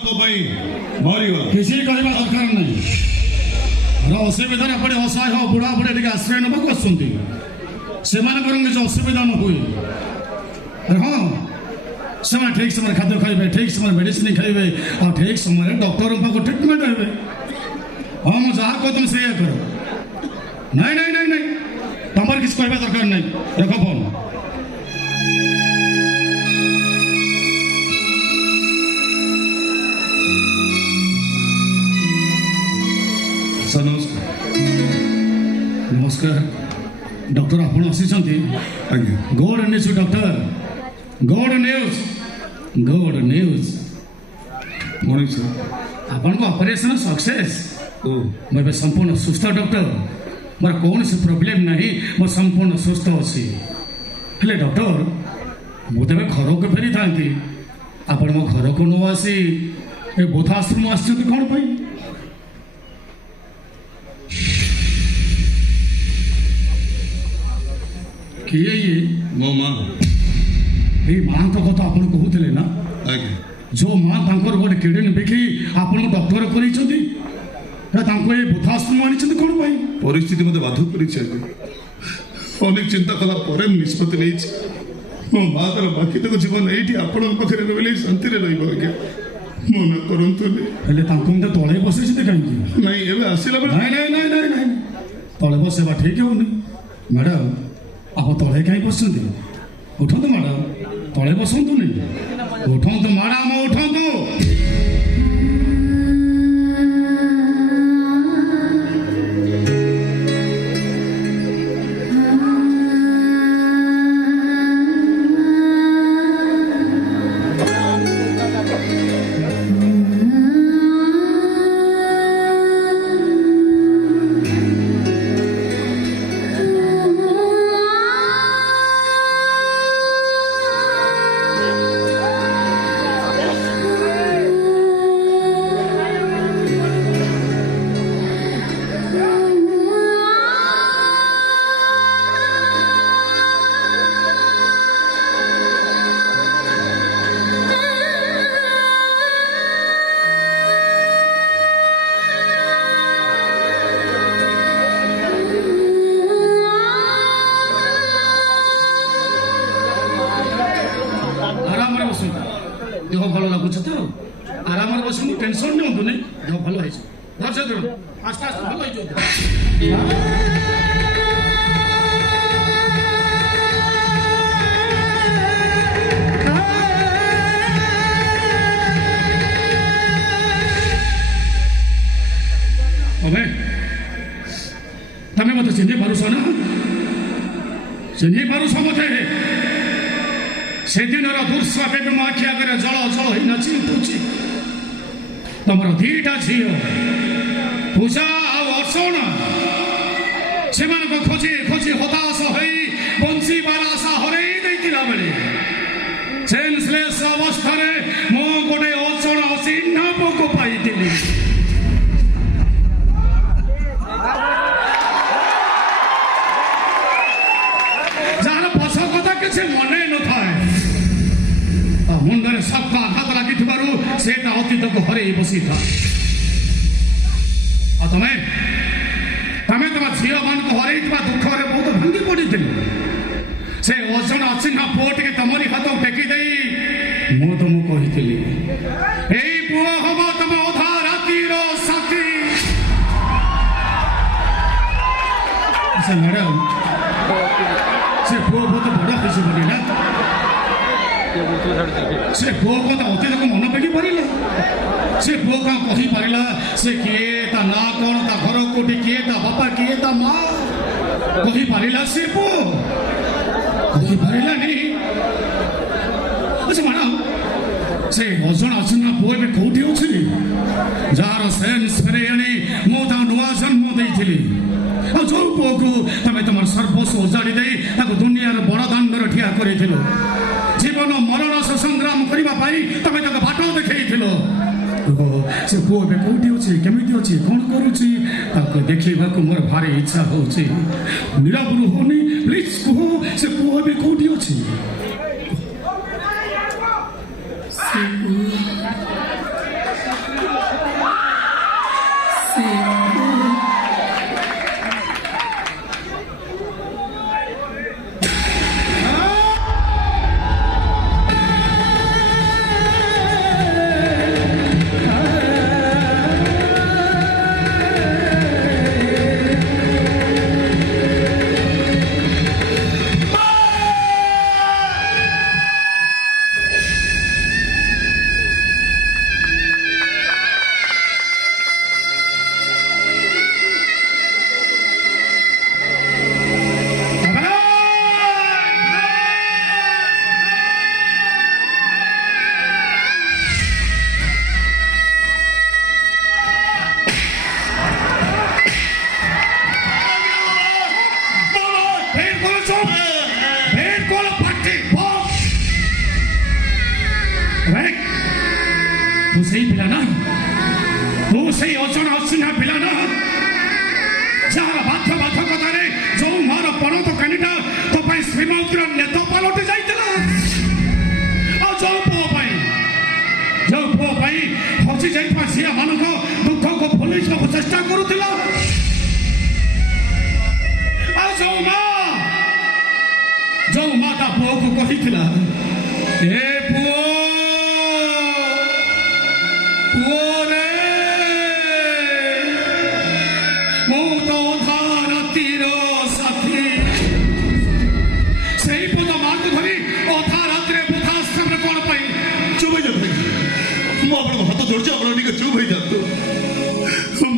तो भाई मरीगला किसी कहवा दरकार नहीं असुविधा पड़े असहाय बुढ़ा बुढ़े टे आश्रय नाक आसुँच किसी असुविधा न हुए हाँ से ठीक समय खाद्य खाइबे ठीक समय मेडिसिन खाइबे और ठीक समय डॉक्टर पाक ट्रिटमेंट हे हाँ मुझे जहाँ कह तुम से कर नहीं नहीं नहीं नहीं तुम किसी कहवा दरकार नहीं रख फोन सर नमस्कार नमस्कार डॉक्टर आपण आसी आज्ञा good news doctor good news morning sir आपण को ऑपरेशन सक्सेस ओ मैं संपूर्ण सुस्थ डॉक्टर मोर कौन से प्रॉब्लम नहीं मो संपूर्ण सुस्थ अच्छी हेले डॉक्टर मुझे घर को फेरी था आपण मो घर को न आसी ए बोधाश्रम आसछन्ति कौन पाई किए ये मो माँ ये माँ तो कथा आपण कहते ना आज्ञा जो माँ तांकर गोटे किडनी बिकी आपण डॉक्टर करैछन्ति तांको ए बोधाश्रम आनिछन्ति कौन पाई परिस्थिति मते बाध्य करिछि अनेक चिंता कला पर निष्पत्ति लेछि मो माँ तर बाकी तक जीवन एठी आपण पाखरे रहले शांति रे रहइबो आज्ञा मना करंतु हेले तांको मते तळे बसैछन्ति काहेकि नहीं एबे आसिला बेला नहीं नहीं नहीं नहीं नहीं तळे बसेबा ठीक होनी मैडम आप तले कहीं बसते उठतु मैडम तले बसतु नहीं उठतु मैडम उठतु देह भल लगुच तो आराम बस टेंशन नहीं देह भल है आस्ते आस्ते भल तमें मत चिन्ह पारुस ना चिन्ह पारुस मत से दिन दुर्स्वाप मो आखि आगे जल जल ही नाचुची तुम दीटा झी पूजा आर्षण से खोजी खोजी हताश हो बंशीबार आशा हर बेले सेन्सलेस अवस्था मो गोटे अचण चिन्ह को पाई जार पछ कथा किसी मन न था मुंडे शब्द आघात लगी से अतीत को हर बसी था तमें तमें तुम झील मान को हर दुख बहुत भांगी पड़ी से अजन अचिन्ह पुओ टे तुमरी हाथ टेकी दे मु तुमको कही पुओ हम तुम अधा रातिर साथी मैडम से पुओ बहुत बड़ा खुशी बोली ना से पुओ को अतीत को मन पेगी पारे से पुओ क्या कही पारा से किए ता ना कौन ता घर कोटी किए ता बापा किए ता माँ कही पारा से पुओ कही पारा नहीं अच्छा मैडम से अजन अचिन्ह पुओ ए कौटी अच्छी जार सेन्स फेरे आनी मु नुआ जन्म देती जो पुओ को तुम तुम सर्वस्व उजाड़ी दे दुनिया बड़ दाण्डर ठिया कर जीवन मरण से संग्राम करने तुम बाट देखई से पुओ ए कौटी अच्छी केमी अच्छी कौन करुच्ची देखा मोर भारी इच्छा हो निराबुरु होनी प्लीज कह से पुओ ए कौटी अच्छी ନା ତୁ ସେଇ ଅଜଣା ଅଚିହ୍ନା ପିଲା ନା ଯାହାର ବାଧ୍ୟବାଧକତାରେ ଯୋଉ ମାର ପଣ ଦୋକାନୀଟା ତୋ ପାଇଁ ଶ୍ରୀମନ୍ଦିର ନେତ ପାଲଟି ଯାଇଥିଲା ଆଉ ଯୋଉ ପୁଅ ପାଇଁ ହଜି ଯାଇଥିବା ଝିଅମାନଙ୍କ ଦୁଃଖକୁ ଭୁଲେଇବାକୁ ଚେଷ୍ଟା କରୁଥିଲା ଆଉ ଯୋଉ ମା ତା ପୁଅକୁ କହିଥିଲା ଏ ପୁଅରେ ମୁଁ ତ ଅଧା ରାତିର ସାଥୀ ସେଇ ପଦ ମାକୁ ଧରି ଅଧା ରାତିରେ ବୃଦ୍ଧାଶ୍ରମରେ କଣ ପାଇଁ ଚୁପ୍ ହେଇଯାନ୍ତୁ ମୁଁ ଆପଣଙ୍କ ହାତ ଧରୁଛି ଆପଣ ଟିକେ ଚୁପ୍ ହେଇଯାନ୍ତୁ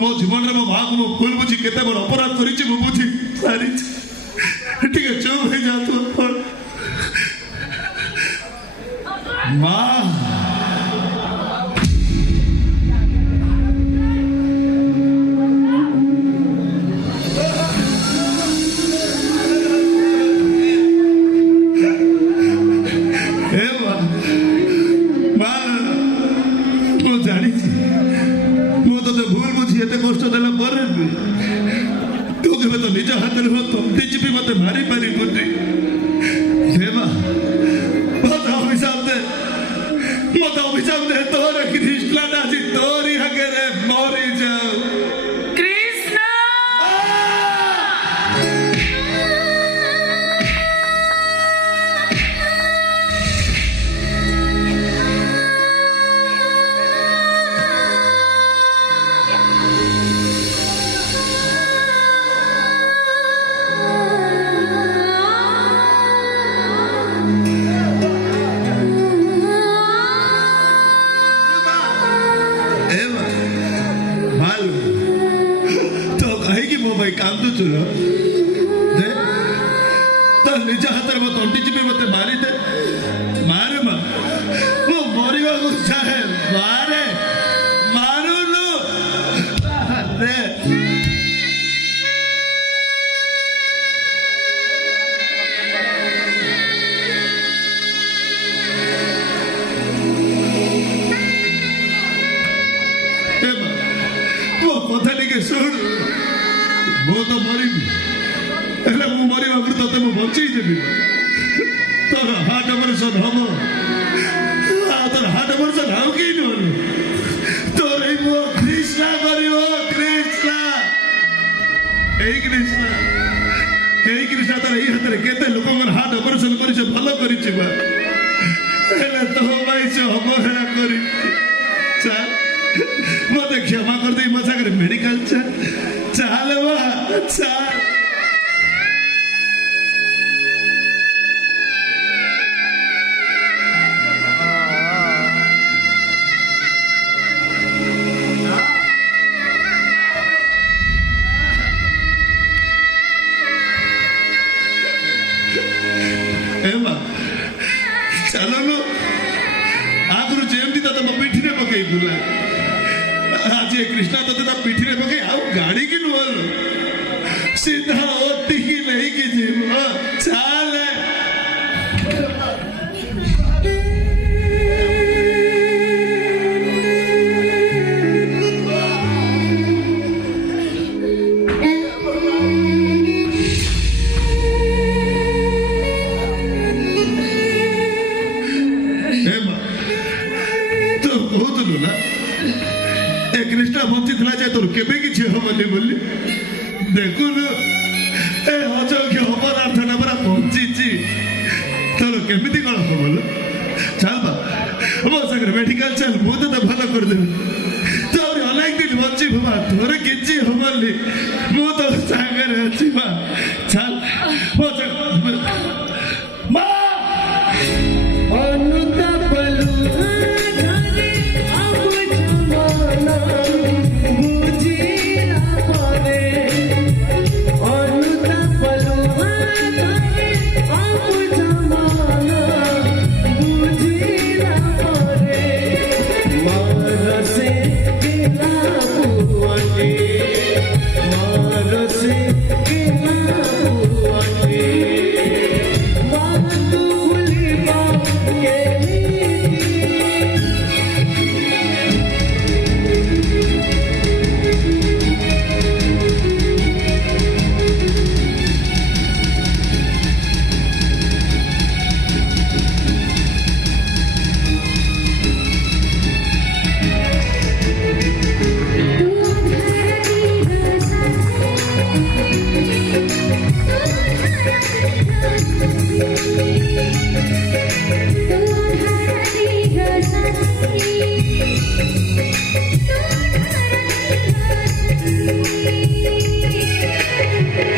ମୋ ଜୀବନରେ ମୋ ମାଆକୁ ମୁଁ ଭୁଲ ବୁଝି କେତେ ବଡ଼ ଅପରାଧ କରିଛି ମୁଁ ବୁଝି ସାରିଛି ଟିକେ ଚୁପ୍ ହେଇଯାନ୍ତୁ ଆପଣ ମା निज हाथ में तमटी चिपी मत मारी पारी बुद्धि देवा मत अभिशाप दे तोर कृष्णा दासी तोरी हके रे मरी जाओ कृष्णा कांदु चुलो दे तो निज हाथ में तंटी चिपी मत मारी दे मारे मा वो मरिवा को चाहे मारे मारू लो दे वो कथा नहीं के सुन ମୁଁ ତ ମରିବି ହେଲେ ମୁଁ ମରିବା ଆଗରୁ ତତେ ମୁଁ ବଞ୍ଚେଇ ଦେବି ତୋର ହାର୍ଟ ଅପରେସନ ହବ ଆଉ ତୋର ହାର୍ଟ ଅପରେସନ ଆଉ କେହି ନୁହଁ ତୋର ଏଇ ପୁଅ କୃଷ୍ଣା କରିବ କୃଷ୍ଣା ଏଇ କୃଷ୍ଣା ତୋର ଏଇ ହାତରେ କେତେ ଲୋକଙ୍କର ହାର୍ଟ ଅପରେସନ କରିছে ଭଲ କରିଛି ବା ହେଲେ ତୋ ପାଇଁ ସେ ଅବହେଳା କରିଛି ମତେ କ୍ଷମା କରିଦେଇ ମୋ ସାଙ୍ଗରେ ମେଡିକାଲ ଚାଲ ବା ଚାଲ ଚାଲୁନ ଆଗରୁ ଯେମିତି ତତେ ମୋ ପିଠିରେ ପକେଇ ବୁଲା आज ये कृष्णा तो तेरा पीठी रे पके आओ गाड़ी की नुअल सीधा ओटी की नहीं की जीव चाल तो बहुत ना कृष्णा बंची था जाए तोर केबे किछि हबनी बोली देखुनु ए अजोग्य अपराध ना परा बंचीची तोर केमिति कोन हबल चल बा मो संगे मेडिकल चल बहुत तो भलो कर दे तोर अनेक दिन बंची बाबा तोर किछि हबली